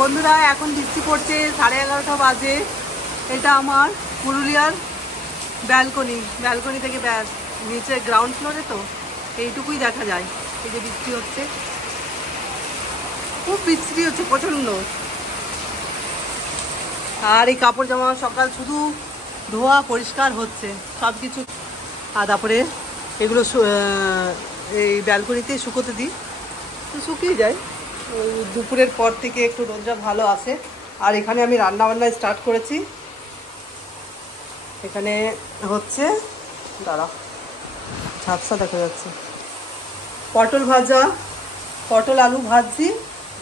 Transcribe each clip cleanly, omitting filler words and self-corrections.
বন্ধুরা এখন বৃষ্টি পড়ছে, 11:30 বাজে। এটা আমার পুরুলিয়ার ব্যালকনি থেকে ব্যাস নিচে গ্রাউন্ড ফ্লোরে তো এইটুকুই দেখা যায়। এই যে বৃষ্টি হচ্ছে, খুব বৃষ্টি হচ্ছে প্রচণ্ড। আর এই কাপড় জামা সকাল শুধু ধোয়া পরিষ্কার হচ্ছে সব কিছু। আর তারপরে এগুলো এই ব্যালকনিতে শুকোতে দিই, তো শুকিয়ে যায়। দুপুরের পর থেকে একটু রোদটা ভালো আসে। আর এখানে আমি রান্নাবান্না স্টার্ট করেছি। এখানে হচ্ছে দাঁড়া ঝাপসা দেখা যাচ্ছে, পটল ভাজা, পটল আলু ভাজছি,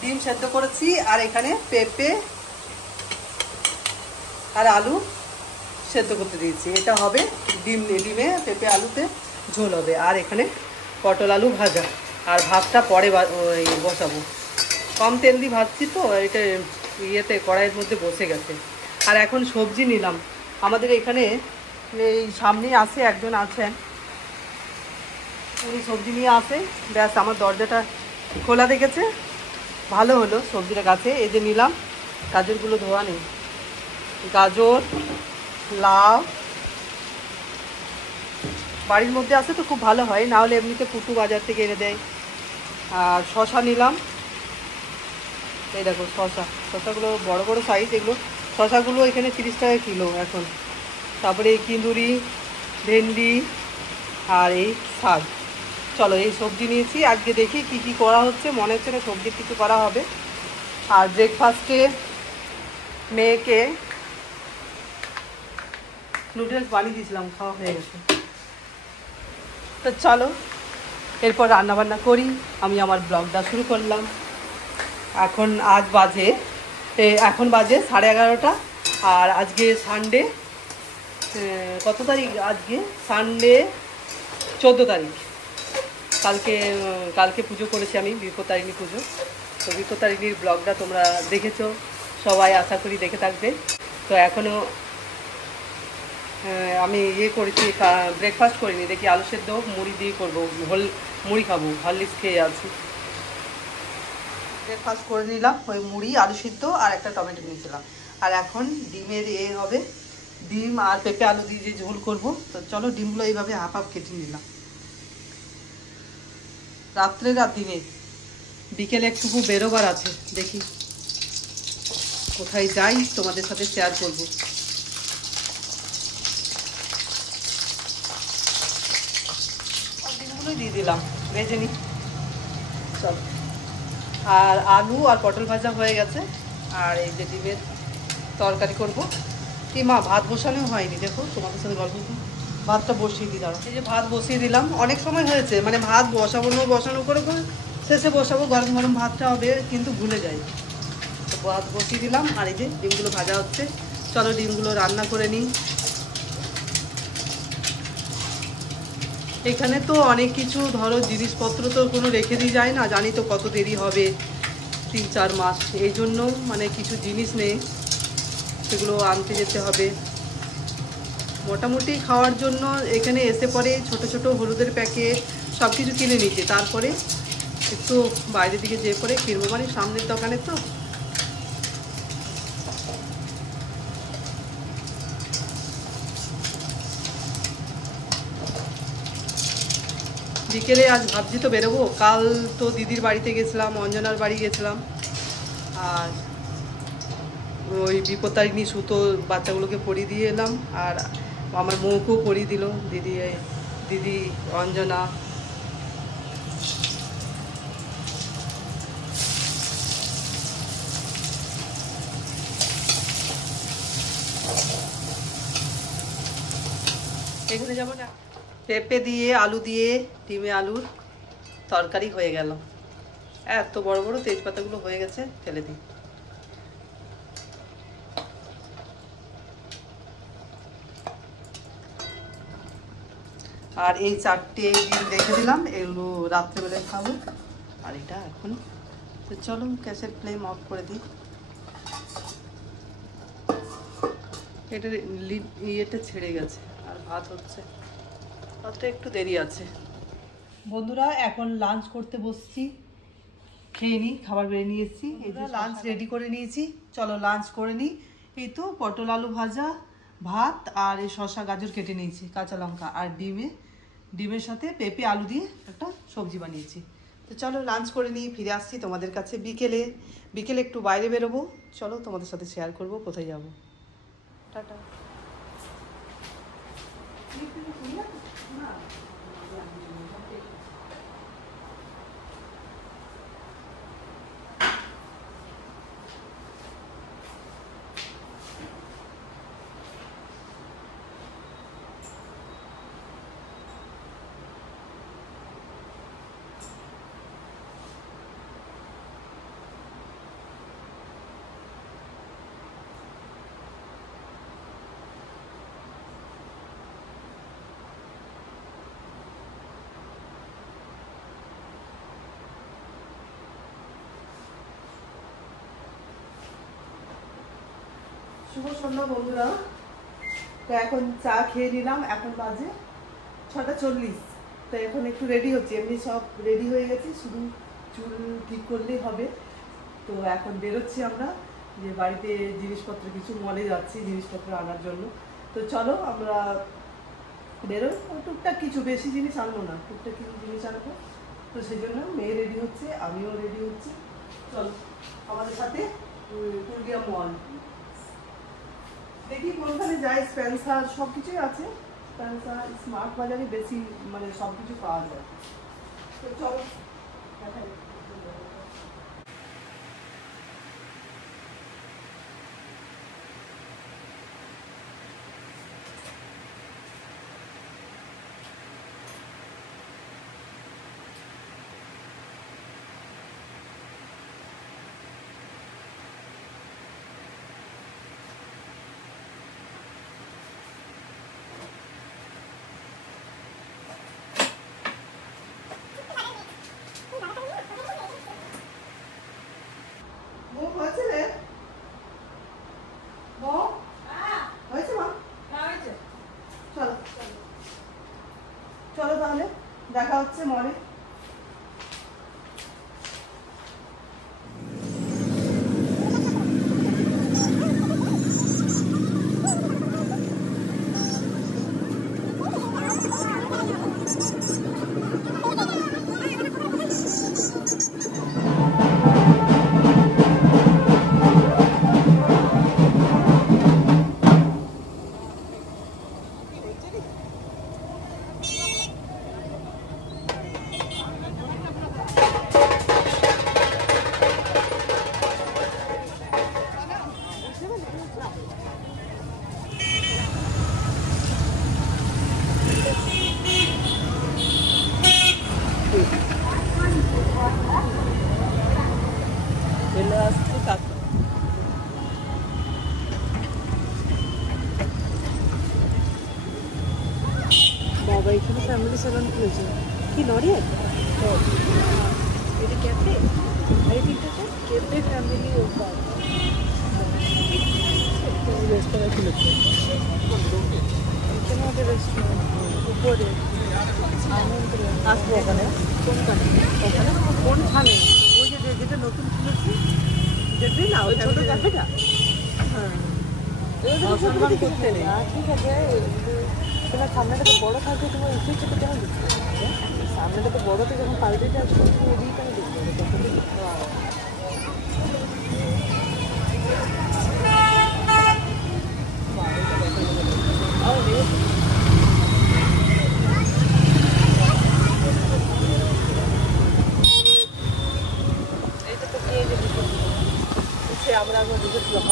ডিম সেদ্ধ করেছি। আর এখানে পেঁপে আর আলু সেদ্ধ করতে দিয়েছি। এটা হবে ডিমে পেঁপে আলুতে ঝোল হবে। আর এখানে পটল আলু ভাজা। আর ভাতটা পরে বসাবো, কম তেল দিয়ে ভাজছি তো, এটা ইয়েতে কড়াইয়ের মধ্যে বসে গেছে। আর এখন সবজি নিলাম। আমাদের এখানে এই সামনেই আসে একজন আছেন, উনি সবজি নিয়ে আসে। ব্যাস আমার দরজাটা খোলা দেখেছে, ভালো হলো সবজিটা গাছে। এই যে নিলাম, গাজরগুলো ধোয়া নেই, গাজর, লাউ বাড়ির মধ্যে আসে তো খুব ভালো হয়, না হলে এমনিতে পুটু বাজার থেকে এনে দেয়। আর শশা নিলাম, এই দেখো শশাগুলো বড় বড় সাইজ। এগুলো শশাগুলো এখানে 30 টাকা কিলো এখন। তারপরে এই কিন্দুরি, ভেন্ডি আর এই শাক। চলো এই সবজি নিয়েছি। আজকে দেখি কি কি করা হচ্ছে, মনে হচ্ছে না সবজির কিছু করা হবে। আর ব্রেকফাস্টে মেয়েকে নুডলস বানিয়ে দিয়েছিলাম, খাওয়া হয়ে গেছে। তো চলো এরপর রান্নাবান্না করি। আমি আমার ব্লগটা শুরু করলাম। এখন বাজে 11:30। আর আজকে সানডে, কত তারিখ? আজকে সানডে 14 তারিখ। কালকে পুজো করেছি আমি, বিপত্তারিণী পুজো। তো বিপত্তারিণীর ব্লগটা তোমরা দেখেছো সবাই, আশা করি দেখে থাকবে। তো এখনও আমি করেছি, ব্রেকফাস্ট করিনি। দেখি আলু সেদ্ধ মুড়ি দিয়ে করবো, মুড়ি খাবো, হরলিক্স খেয়ে আছি। ব্রেকফাস্ট করে নিলাম, ওই মুড়ি, আলু সিদ্ধ আর একটা টমেটো নিয়েছিলাম। আর এখন ডিমের হবে, ডিম আর পেঁপে আলু দিয়ে যে ঝোল করবো। তো চলো ডিমগুলো এইভাবে হাফ হাফ কেটে নিলাম। রাত্রের আর দিনে, বিকেলে একটুকু বেরোবার আছে, দেখি কোথায় যাই, তোমাদের সাথে শেয়ার করবো। ডিমগুলোই দিয়ে দিলাম, ভেজে নিই চল। আর আলু আর পটল ভাজা হয়ে গেছে। আর এই যে ডিমের তরকারি করব। কি মা, ভাত বসানো হয়নি, দেখো তোমাদের সাথে গল্প করতে ভাতটা বসিয়ে দিই। দাঁড়া, এই যে ভাত বসিয়ে দিলাম, অনেক সময় হয়েছে, মানে ভাত বসানো করে শেষে বসাবো, গরম গরম ভাতটা হবে, কিন্তু ভুলে যাই। তো ভাত বসিয়ে দিলাম। আর এই যে ডিমগুলো ভাজা হচ্ছে, চলো ডিমগুলো রান্না করে নিই। এখানে তো অনেক কিছু ধরো জিনিসপত্র তো কোনো রেখে দিয়ে যায় না, জানি তো কত দেরি হবে, 3-4 মাস। এই জন্য মানে কিছু জিনিস নেই, সেগুলো আনতে যেতে হবে। মোটামুটি খাওয়ার জন্য এখানে এসে পরে ছোট ছোট হলুদের প্যাকেট সব কিছু কিনে নিচ্ছে, তারপরে একটু বাইরের দিকে যেয়ে পরে কিনবো, মানে সামনের দোকানে তো। বিকেলে আজ ভাবছি তো বেরোবো। কাল তো দিদির বাড়িতে গেছিলাম, অঞ্জনার বাড়ি গেছিলাম। আর ওই বিপত্তারিণী সুতো বাচ্চাগুলোকে পরিয়ে দিয়ে এলাম। আর আমার মৌকেও পরিয়ে দিল দিদি অঞ্জনা। এখানে যাবো না। পেঁপে দিয়ে আলু দিয়ে ডিমে আলুর তরকারি হয়ে গেল। এত বড় বড় তেজপাতাগুলো হয়ে গেছে, ফেলে দিই। আর এই 4টে ডিম রেখে দিলাম, এগুলো রাত্রেবেলায় খাবো। আর এটা এখন তো চলো গ্যাসের ফ্লেম অফ করে দিই। এটা ইয়েটা ছেড়ে গেছে, আর ভাত হচ্ছে, ভাতটা একটু দেরি আছে। বন্ধুরা এখন লাঞ্চ করতে বসছি। খেয়ে নিই, খাবার বেড়ে নিয়ে এসেছি। এই যে লাঞ্চ রেডি করে নিয়েছি, চলো লাঞ্চ করে নিই। এই তো পটল আলু ভাজা, ভাত, আর এই শসা গাজর কেটে নিয়েছি, কাঁচা লঙ্কা, আর ডিমের সাথে পেঁপে আলু দিয়ে একটা সবজি বানিয়েছি। তো চলো লাঞ্চ করে নিই, ফিরে আসছি তোমাদের কাছে বিকেলে একটু বাইরে বেরোবো। চলো তোমাদের সাথে শেয়ার করব কোথায় যাব। টাটা। শুভ সন্ধ্যা বন্ধুরা। তো এখন চা খেয়ে নিলাম, এখন বাজে 6:40। তো এখন একটু রেডি হচ্ছে, এমনি সব রেডি হয়ে গেছি, শুধু চুল ঠিক করলেই হবে। তো এখন বেরোচ্ছি আমরা, যে বাড়িতে জিনিসপত্র কিছু মলে যাচ্ছি জিনিসপত্র আনার জন্য। তো চলো আমরা বেরোই। টুকটাক কিছু, বেশি জিনিস আনবো না, টুকটাক কিছু জিনিস আনবো। তো সেই জন্য মেয়ে রেডি হচ্ছে, আমিও রেডি হচ্ছি। চলো আমাদের সাথে পুরুলিয়া মল, দেখি কোনখানে যাই। স্পেন্সার সব কিছুই আছে, স্পেন্সার স্মার্ট বাজারে বেশি মানে সব কিছু পাওয়া যায়। তো চলো দেখাই। হয়েছে রে হয়েছে মা, চলো চলো তাহলে দেখা হচ্ছে মলে। বাবা এখানে ফ্যামিলি সেলুন খুলেছে, কি নড়িয়ে এটা ক্যাফে, আর এদিকটাতে ক্যাফে ফ্যামিলি ওপার রেস্তোরাঁ খুলেছে। এখানে আমাদের রেস্টুরেন্ট উপরে আসবো। ওখানে কোনখানে, ওখানে কোনখানে ওই যে যেটা নতুন খুলেছে দেখবি না, ওই ছোটো ক্যাফেটা। হ্যাঁ অসম্মান করতে নেই, ঠিক আছে। তোমার সামনেটা তো বড়ো থাকবে, তোমার উচিত ছোটো কেন দেখতে হবে? সামনেটা তো বড়োতে যখন পাল্টে যাচ্ছে তুমি এদিকে কেন দেখতে হবে? এইটা তো নিয়ে যেতে সে আমরা দেখেছিলাম।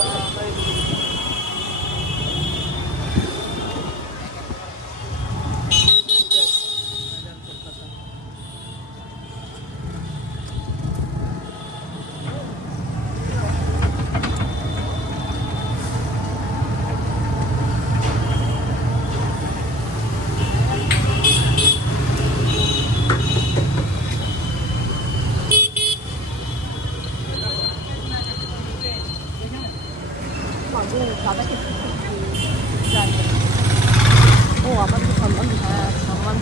ও আমার তো সম্মান, হ্যাঁ সম্মান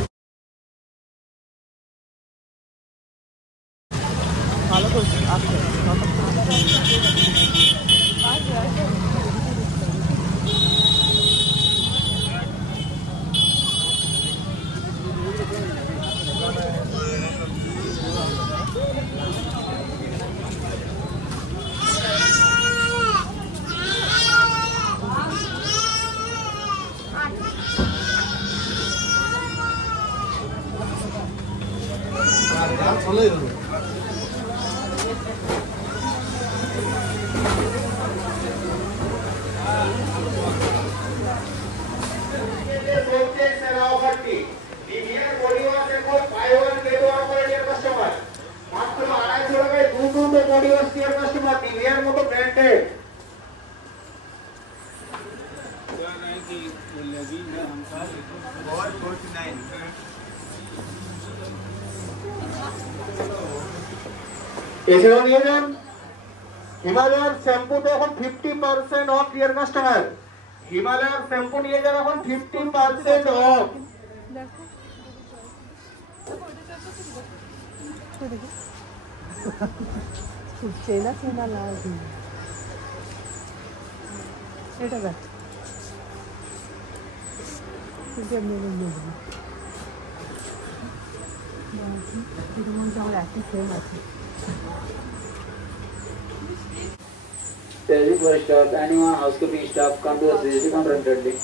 ভালো করছি। এছাড়াও নিয়ে যান হিমালয়ান শ্যাম্পু তো এখন 50% of deer customer. Himalayan shampoo নিয়ে যান এখন 50% অফ। চেনা চেনা লাগে এটা দেখ একই সেম আছে। Stop. Anyone housekeeping staff come to the CCTV counter immediately.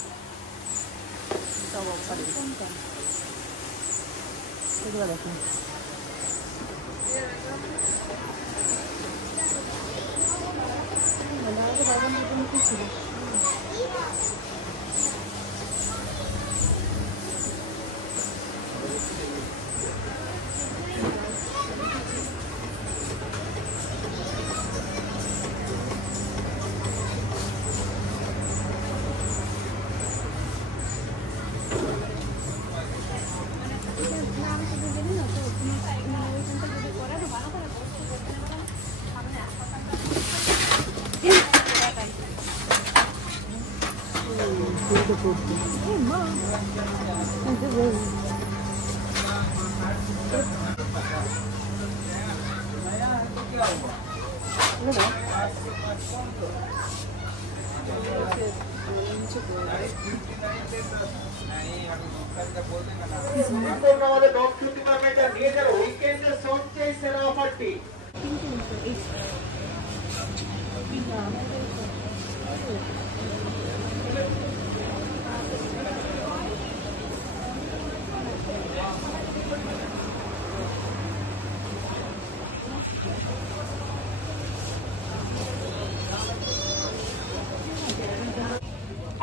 আমাদের ডগ ফুড ডিপার্টমেন্টে নিয়ে যান উইকেন্ডে সবচেয়ে সেরা অফারটি।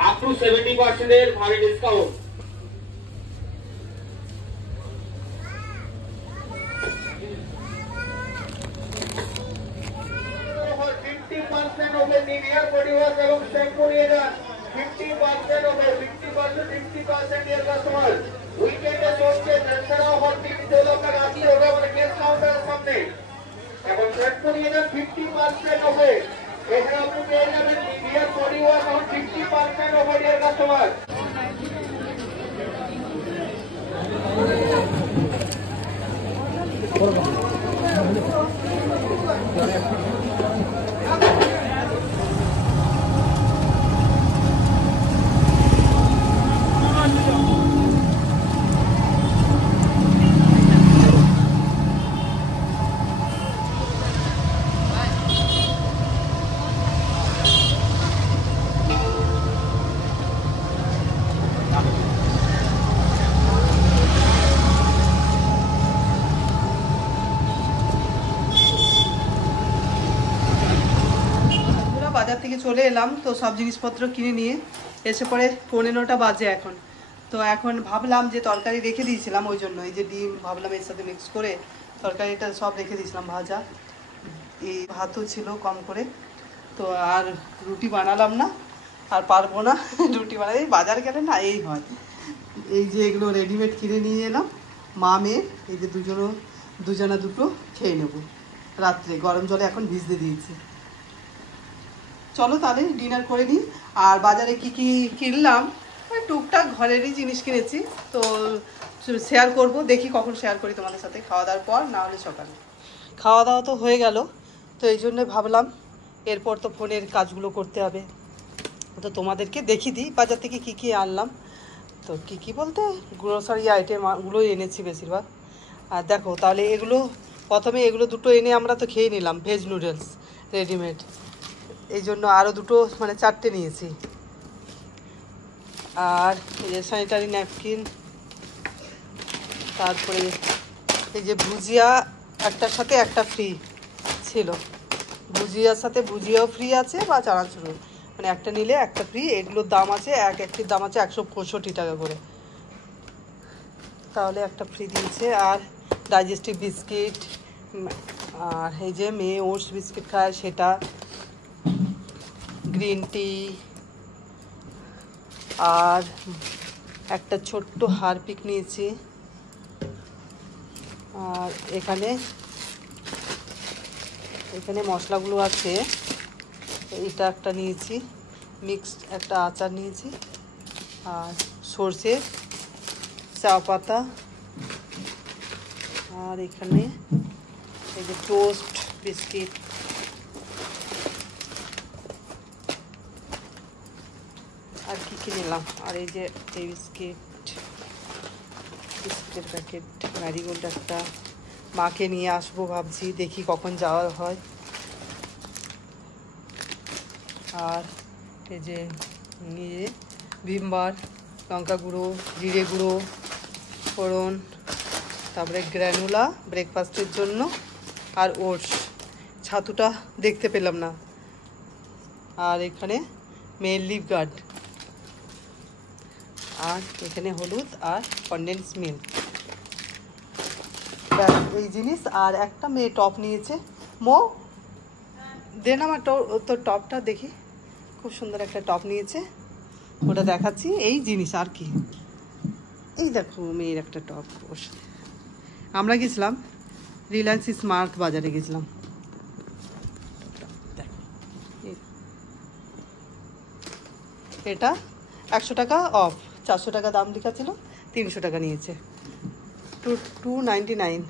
up to 70% ভারী discount. over 50% of the Nivea body wash এবং শ্যাম্পু নিয়ে যান 50% of the 50% ডিয়ার কাস্টমার। উইকেন্ডে চলছে সেরা অফার টিভিতে হলো আপনার রাত্রি হবে আমাদের গেস্ট কাউন্টারের সামনে। এখন শ্যাম্পু নিয়ে যান 50% অফে। এখানে আপনি পেয়ে যাবেন নিভিয়া বডি ওয়াশ এখন 50% অফ ডিয়ার কাস্টমার। বাজার থেকে চলে এলাম, তো সব জিনিসপত্র কিনে নিয়ে এসে পরে 11টা বাজে এখন। তো এখন ভাবলাম যে তরকারি রেখে দিয়েছিলাম, ওই জন্য এই যে ডিম ভাবলাম এর সাথে মিক্স করে তরকারিটা সব রেখে দিয়েছিলাম ভাজা। এই ভাতও ছিল কম করে, তো আর রুটি বানালাম না, আর পারবো না রুটি বানাতে। বাজার গেলে না এই হয়। এই যে এগুলো রেডিমেড কিনে নিয়ে এলাম, মা মেয়ে এই যে দুজনা দুটো খেয়ে নেবো রাত্রে, গরম জলে এখন ভিজতে দিয়েছি। চলো তাহলে ডিনার করে নিই। আর বাজারে কি কি কিনলাম, ওই টুকটাক ঘরেরই জিনিস কিনেছি, তো শেয়ার করব, দেখি কখন শেয়ার করি তোমাদের সাথে, খাওয়া দাওয়ার পর না হলে সকালে। খাওয়া দাওয়া তো হয়ে গেল, তো এই জন্য ভাবলাম এরপর তো ফোনের কাজগুলো করতে হবে, তো তোমাদেরকে দেখিয়ে দিই বাজার থেকে কী কী আনলাম। তো কী কী বলতে গ্রোসারি আইটেমগুলোই এনেছি বেশিরভাগ। আর দেখো তাহলে এগুলো প্রথমে এগুলো দুটো এনে আমরা তো খেয়ে নিলাম, ভেজ নুডলস রেডিমেড, এই জন্য আরও দুটো মানে 4টে নিয়েছি। আর এই যে স্যানিটারি ন্যাপকিন, তারপরে এই যে ভুজিয়া একটার সাথে একটা ফ্রি ছিল, ভুজিয়ার সাথে ভুজিয়াও ফ্রি আছে বা চানাচুর, মানে একটা নিলে একটা ফ্রি। এগুলোর দাম আছে একটির দাম আছে 165 টাকা করে, তাহলে একটা ফ্রি দিয়েছে। আর ডাইজেস্টিভ বিস্কিট, আর এই যে মেয়ে ওটস বিস্কিট খায় সেটা, গ্রিন টি, আর একটা ছোট্ট হারপিক নিয়েছি। আর এখানে মশলাগুলো আছে, এটা একটা নিয়েছি, মিক্সড একটা আচার নিয়েছি, আর সর্ষে, চা পাতা, আর এখানে এই যে টোস্ট বিস্কিট, আর কি নিলাম, আর এই যে এই বিস্কিটের প্যাকেট, ম্যারিগোল্ড একটা, মাকে নিয়ে আসবো ভাবছি, দেখি কখন যাওয়া হয়। আর এই যে নিয়ে ভিমবার, লঙ্কা গুঁড়ো, জিরে গুঁড়ো, ফোড়ন, তারপরে গ্র্যানুলা ব্রেকফাস্টের জন্য, আর ওটস, ছাতুটা দেখতে পেলাম না। আর এখানে মেয়ের লিভ গার্ড, আর এখানে হলুদ আর কনডেন্স মিল্ক, এই জিনিস। আর একটা মেয়ে টপ নিয়েছে, দেন আমার তোর টপটা দেখি, খুব সুন্দর একটা টপ নিয়েছে, ওটা দেখাচ্ছি। এই জিনিস আর কি, এই দেখো মেয়ের একটা টপ। আমরা গেছিলাম রিলায়েন্স স্মার্ট বাজারে গেছিলাম, এটা 100 টাকা অফ, 400 টাকা দাম লেখা ছিল, 300 টাকা নিয়েছে, 299।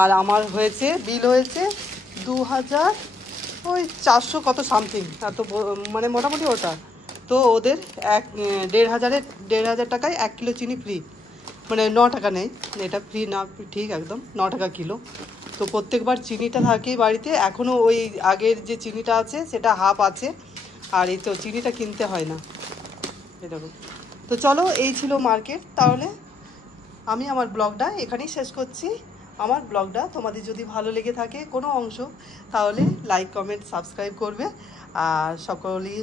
আর আমার হয়েছে বিল হয়েছে 2400 কত সামথিং, এত মানে মোটামুটি ওটা। তো ওদের 1,500 টাকায় 1 কিলো চিনি ফ্রি, মানে 9 টাকা নেই, এটা ফ্রি না ঠিক একদম 9 টাকা কিলো। তো প্রত্যেকবার চিনিটা থাকে বাড়িতে, এখনও ওই আগের যে চিনিটা আছে সেটা হাফ আছে, আর এই তো চিনিটা কিনতে হয় না এরকম। তো চলো, এই ছিল মার্কেট। তাহলে আমি আমার ব্লগটা এখানেই শেষ করছি। আমার ব্লগটা তোমাদের যদি ভালো লেগে থাকে কোনো অংশ, তাহলে লাইক কমেন্ট সাবস্ক্রাইব করবে। আর সকলেই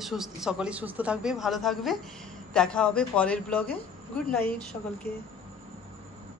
সুস্থ থাকবে, ভালো থাকবে। দেখা হবে পরের ব্লগে। গুড নাইট সকলকে।